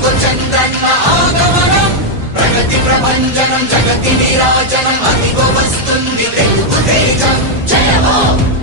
అదిగో చంద్రన్న ఆగమనం, ప్రగతి ప్రభంజనం, జగతి నీరాజనం, అదిగో వస్తుంది తెలుగు తేజం. జయ హో.